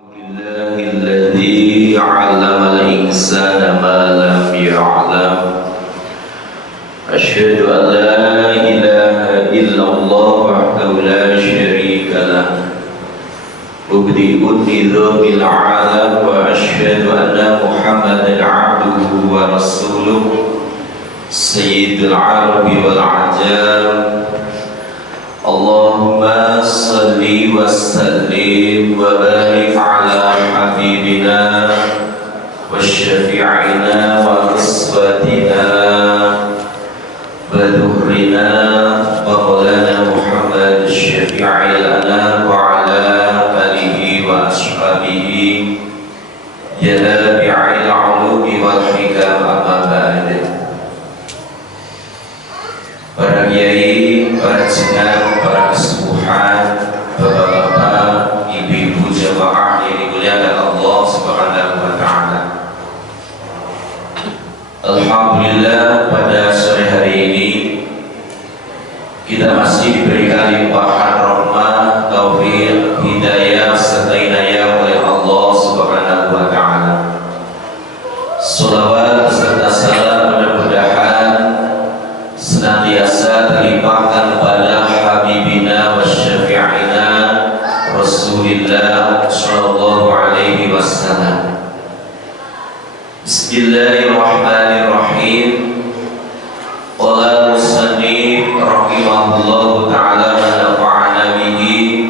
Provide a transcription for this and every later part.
لله الذي علم الإنسان ما لم يعلم أشهد أن لا إله إلا الله وحده لا شريك له مبدئ النظام العالم وأشهد أن محمدا عبده ورسوله سيد العرب والعجم اللهم صل وسلم وبارك على حبيبنا وشفيعنا وأسوتنا وذخرنا ومولانا محمد الشفيع لنا وعلى آله وأصحابه جلابع العلوم والحكم أما بعد. Para kiai, para jenab, para kesepuhan, bapak-bapak, ibu-ibu jamaah yang dimuliakan Allah Subhanahu wa taala. Alhamdulillah, pada sore hari ini kita masih diberikan limpahan rahmat, taufik, hidayah serta inayah oleh Allah Subhanahu wa taala. Shalawat serta salam mudah-mudahan senantiasa terlimpahkan kepada habibina wa syafi'ina Rasulullah sallallahu alaihi wasallam. Bismillahirrahmanirrahim. Qala musannif rahimahullahu ta'ala wa nafa'ana bihi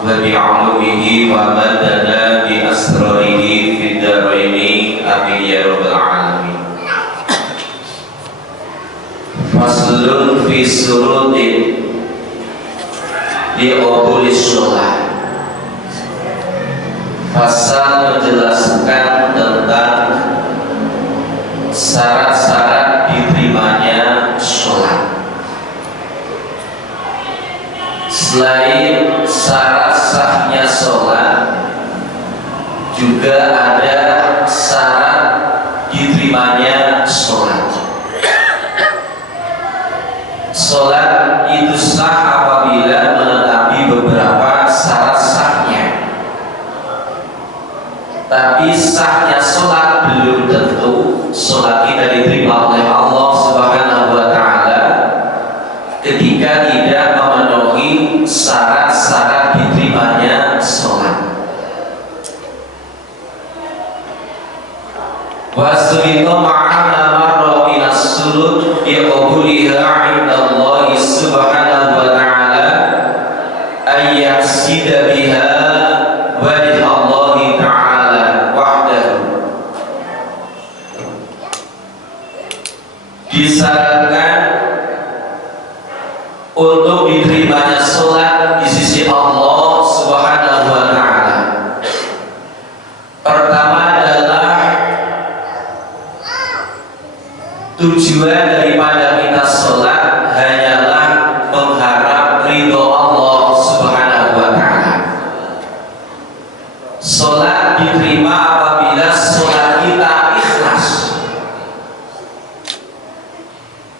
wa bi'ulumihi wa madana bi asrarihi fid dharaini amin ya rabbal alamin. Faslun fi surutin li'ubulis sholat. Pasal menjelaskan tentang syarat-syarat diterimanya sholat. Selain syarat sahnya sholat, juga ada syarat diterimanya sholat. Sholat itu sah apabila menetapi beberapa syarat sahnya. Tapi sahnya sholat belum tentu sholat kita diterima oleh Allah Subhanahu wa taala ketika tidak memenuhi syarat-syarat diterimanya sholat. Wasulito ma'ana marra minas surut bi'ubuliha indallahi subhanahu wa ta'ala ayyaksida biha wajhallahi ta'ala wahdahu. Disyaratkan untuk diterimanya sholat di sisi Allah Subhanahu wa ta'ala. Pertama adalah tujuan daripada kita sholat hanyalah mengharap ridho Allah Subhanahu wa ta'ala. Sholat diterima apabila sholat kita ikhlas.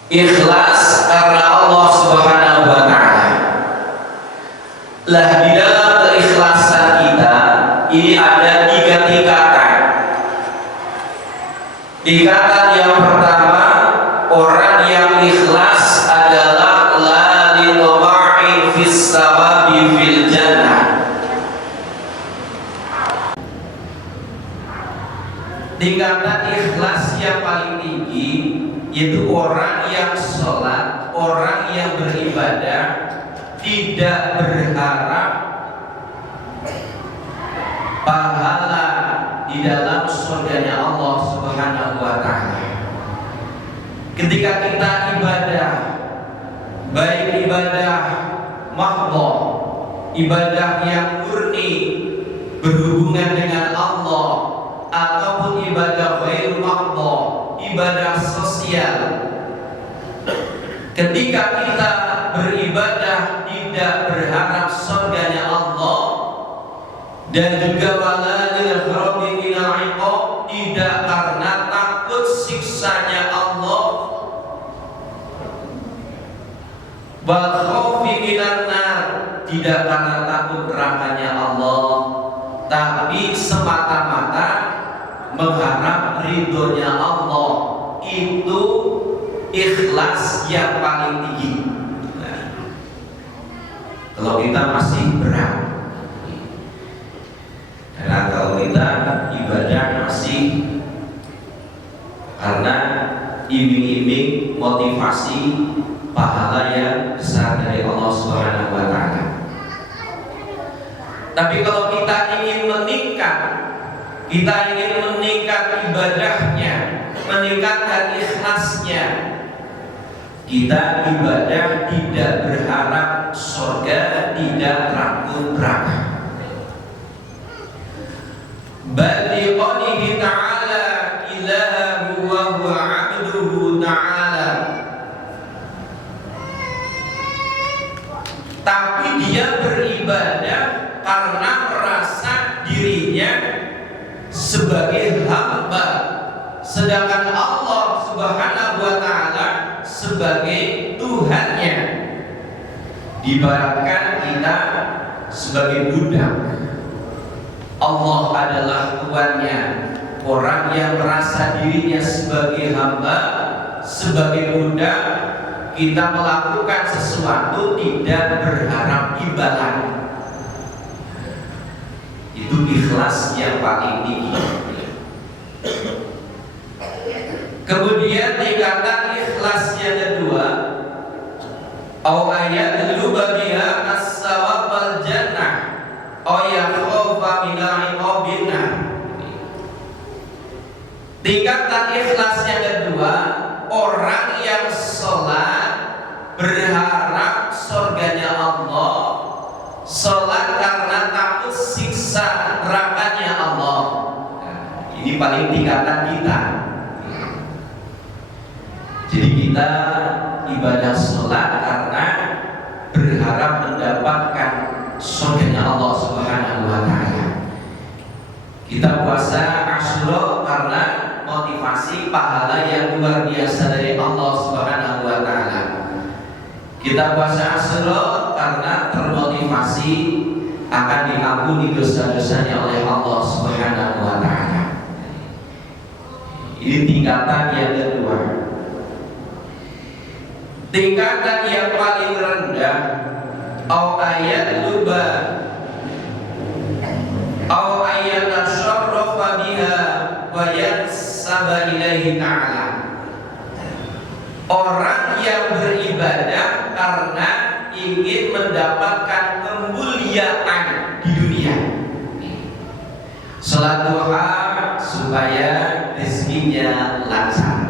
Ikhlas karena Allah Subhanahu wa ta'ala. Lah di dalam keikhlasan kita ini ada 3 tingkatan. Tingkatan yang pertama, orang yang ikhlas adalah la litoma'in fis sawabi fil jannah. Tingkatan ikhlas yang paling tinggi yaitu orang yang sholat, orang yang beribadah tidak berharap pahala di dalam surganya Allah Subhanahu wa ta'ala. Ketika kita ibadah, baik ibadah mahdhah, ibadah yang murni berhubungan dengan Allah, ataupun ibadah ghair mahdhah, ibadah sosial, ketika kita beribadah tidak berharap surganya Allah dan juga wala lil kharabi minal iqab, tidak karena takut siksanya Allah, wal khaufi minan nar, tidak karena takut nerakanya Allah, tapi semata-mata mengharap ridhonya Allah, itu ikhlas yang paling tinggi. Nah, kalau kita masih berat, karena kalau kita ibadah masih karena iming-iming motivasi pahala yang besar dari Allah Subhanahu wa taala. Tapi kalau kita ingin meningkat ibadahnya, meningkatkan ikhlasnya, kita ibadah tidak berharap surga, tidak takut neraka. Bal liqaulihi ta'ala ilahu wa huwa 'abduhu ta'ala. Tapi dia beribadah karena merasa dirinya sebagai hamba, sedangkan Allah Subhanahu wa taala sebagai Tuhannya. Diibaratkan kita sebagai budak, Allah adalah tuannya. Orang yang merasa dirinya sebagai hamba, sebagai budak, kita melakukan sesuatu tidak berharap imbalan. Itu ikhlas yang paling tinggi. Kemudian tingkatan ikhlas yang kedua, au ayatluba biha as-sawab wal jannah au yakhafa min iqabina. Tingkatan ikhlas yang kedua, orang yang sholat berharap surganya Allah, sholat karena takut siksa nerakanya Allah. Ini paling tingkatan kita. Jadi kita ibadah sholat karena berharap mendapatkan surganya Allah Subhanahu wa taala. Kita puasa Asyura karena motivasi pahala yang luar biasa dari Allah Subhanahu wa taala. Kita puasa Asyura karena termotivasi akan diampuni dosa-dosanya oleh Allah Subhanahu wa taala. Ini tingkatan yang kedua. Tingkatan yang paling rendah, au ayat luba au ayat syarrafa biha wa yansaba ilaihi ta'ala. Orang yang beribadah karena ingin mendapatkan kemuliaan di dunia. Salat duha supaya rezekinya lancar.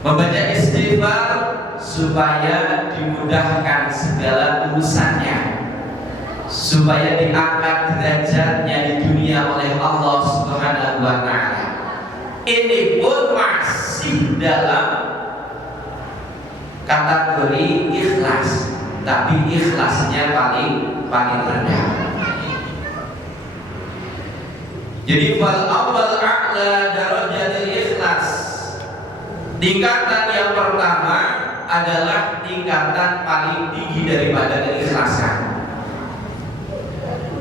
Membaca istighfar supaya dimudahkan segala urusannya, supaya diangkat derajatnya di dunia oleh Allah Subhanahu wa taala. Ini pun masih dalam kategori ikhlas, tapi ikhlasnya paling rendah. Jadi fal awwal a'la darajatil ikhlas. Tingkatan yang pertama adalah tingkatan paling tinggi daripada keikhlasan.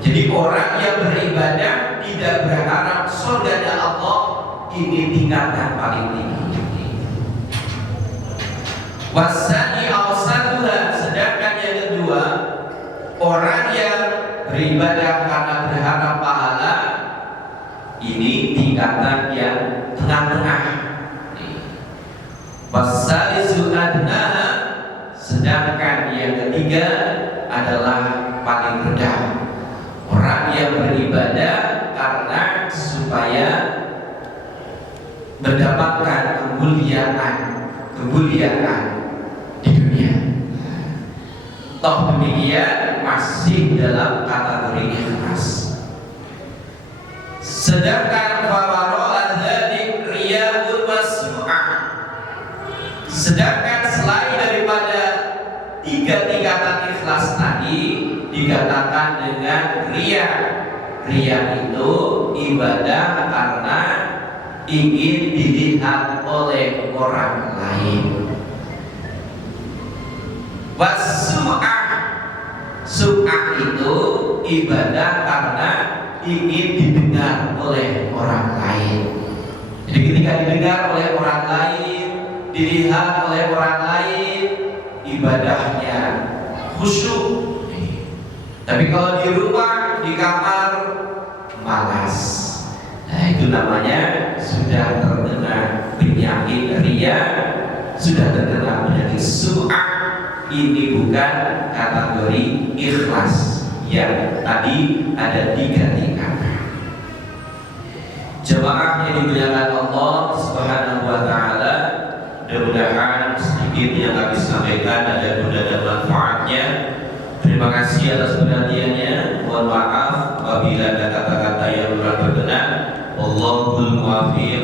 Jadi orang yang beribadah tidak berharap surganya Allah, ini tingkatan paling tinggi. Wasani awsaduha, sedangkan yang kedua, orang yang beribadah karena berharap pahala, ini tingkatan yang tengah-tengah. Wasalisu adnaha, sedangkan yang ketiga adalah paling rendah. Orang yang beribadah karena supaya mendapatkan kemuliaan di dunia. Toh demikian masih dalam kategori ikhlas. Sedangkan fawaro'a dzalik riya'un wasmu'ah. Sedangkan selain daripada tiga tingkatan ikhlas tadi, dikatakan dengan riya. Riya itu ibadah karena ingin dilihat oleh orang lain. Wasum'ah, sum'ah itu ibadah karena ingin didengar oleh orang lain. Jadi ketika didengar oleh orang lain, dilihat oleh orang lain, ibadahnya khusyuk. Tapi kalau di rumah, di kamar, malas. Nah, itu namanya sudah terkena penyakit riya, sudah terkena penyakit sum'ah. Ini bukan kategori ikhlas yang tadi ada 3 tingkatan. Jemaah yang dimuliakan Allah Subhanahu wa taala, mudah-mudahan sedikit yang kami sampaikan ada guna dan manfaatnya. Terima kasih atas perhatiannya. Mohon maaf apabila ada kata-kata yang kurang berkenan. Wallahul muwaffiq